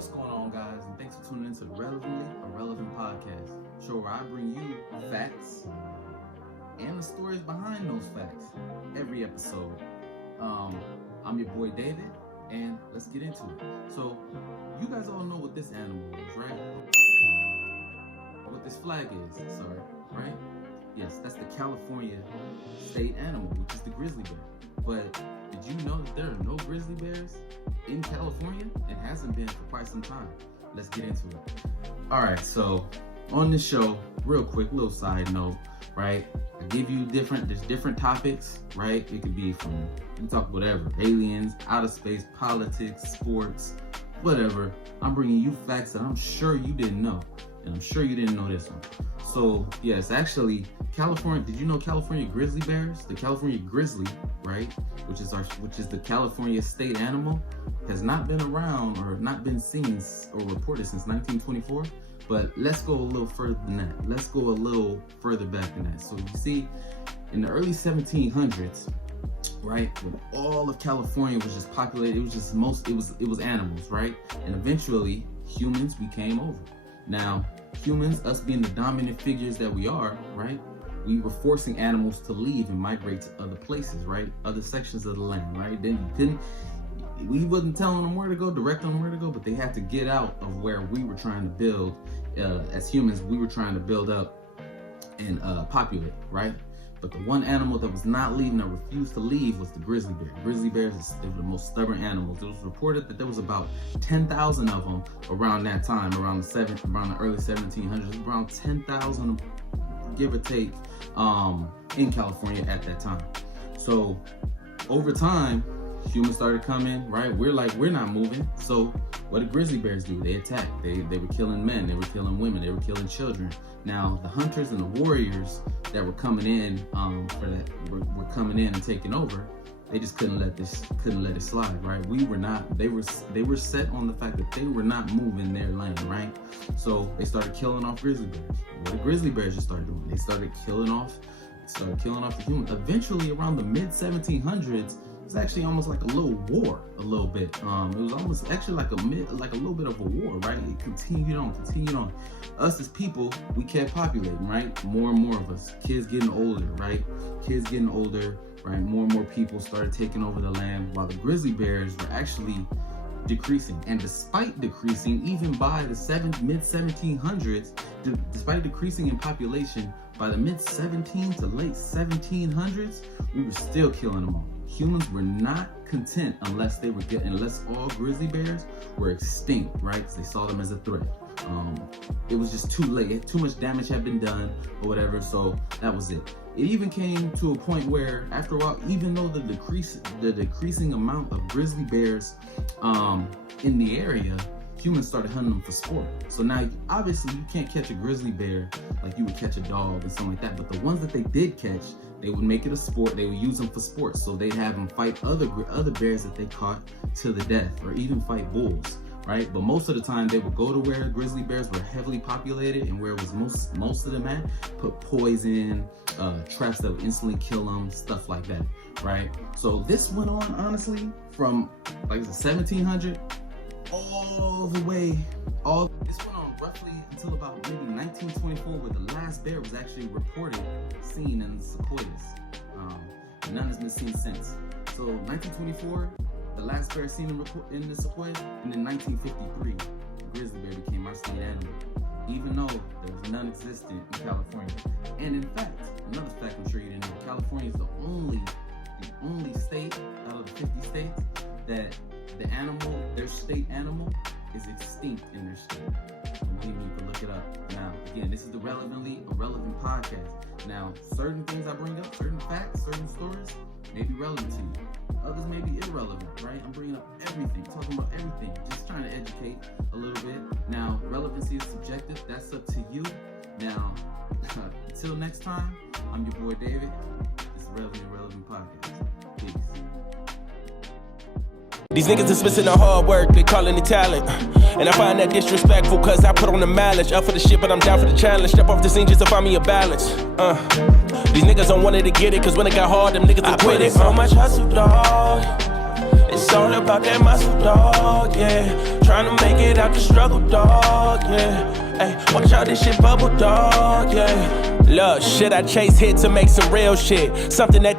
What's going on, guys? And thanks for tuning into the Relevantly Irrelevant podcast, show where I bring you facts and the stories behind those facts every episode. I'm your boy David, and let's get into it. So, you guys all know what this animal is, right? What this flag is, sorry, right? Yes, that's the California state animal, which is the grizzly bear. But did you know that there are no grizzly bears in California? It hasn't been for quite some time. Let's get into it. All right, so on this show, real quick, little side note, right? I give you there's different topics, right? It could be from, you talk whatever, aliens, outer space, politics, sports, whatever. I'm bringing you facts that I'm sure you didn't know, and I'm sure you didn't know this one. So yes, actually, California. Did you know California grizzly bears? The California grizzly, right, which is the California state animal, has not been around or not been seen or reported since 1924. But let's go a little further than that. Let's go a little further back than that. So you see, in the early 1700s, right, when all of California was just populated, it was animals, right? And eventually humans became over. Now, humans, us being the dominant figures that we are, right, we were forcing animals to leave and migrate to other places, right, other sections of the land, right? Then we wasn't telling them where to go, directing them where to go, but they had to get out of where we were trying to build. As humans, we were trying to build up and populate, right? But the one animal that was not leaving, that refused to leave, was the grizzly bear. Grizzly bears, they were the most stubborn animals. It was reported that there was about 10,000 of them around that time, around the early 1700s, around 10,000, give or take, in California at that time. So over time, humans started coming, right? We're not moving. So what did grizzly bears do? They attacked. They were killing men. They were killing women. They were killing children. Now, the hunters and the warriors that were coming in were coming in and taking over. They just couldn't let it slide, right? They were set on the fact that they were not moving their land, right? So they started killing off grizzly bears. What did grizzly bears just start doing? They started killing off the humans. Eventually, around the mid 1700s, it was actually almost like a little war, a little bit. It was almost actually like a little bit of a war, right? It continued on. Us as people, we kept populating, right? More and more of us. Kids getting older, right? More and more people started taking over the land, while the grizzly bears were actually decreasing. And despite decreasing, even by the mid 1700s, despite decreasing in population, by the mid 17 to late 1700s, we were still killing them all. Humans were not content unless all grizzly bears were extinct, right? Because they saw them as a threat. It was just too late. Too much damage had been done or whatever, so that was it. It even came to a point where, after a while, even though the decreasing amount of grizzly bears in the area, humans started hunting them for sport. So now, obviously, you can't catch a grizzly bear like you would catch a dog and something like that. But the ones that they did catch, they would make it a sport. They would use them for sports. So they'd have them fight other bears that they caught to the death, or even fight bulls, right? But most of the time, they would go to where grizzly bears were heavily populated and where it was most of them at, put poison, traps that would instantly kill them, stuff like that, right? So this went on, honestly, from like the 1700 this went on roughly until about maybe 1924, where the last bear was actually reported seen in the sequoias. None has been seen since. So 1924, the last bear seen in the sequoia, and then 1953, the grizzly bear became our state animal, even though there was none existent in California. And in fact, another fact I'm sure you didn't know, California is the only state out of the 50 states that their state animal is extinct in their state. Believe me, you can look it up. Now, again, this is the Relevantly Irrelevant podcast. Now, certain things I bring up, certain facts, certain stories, may be relevant to you. Others may be irrelevant, right? I'm bringing up everything, talking about everything, just trying to educate a little bit. Now, relevancy is subjective. That's up to you. Now, until next time, I'm your boy David. This is Relevantly Irrelevant podcast. Peace. These niggas is missing the hard work, they calling it talent. And I find that disrespectful, cause I put on the mileage. Up for the shit, but I'm down for the challenge. Step off the scene just to find me a balance. These niggas don't want it to get it, cause when it got hard, them niggas will quit it. So much hustle, dog. It's all about that muscle, dog, yeah. Trying to make it out the struggle, dog, yeah. Hey, watch out, this shit bubble, dog, yeah. Look, shit, I chase hit to make some real shit. Something that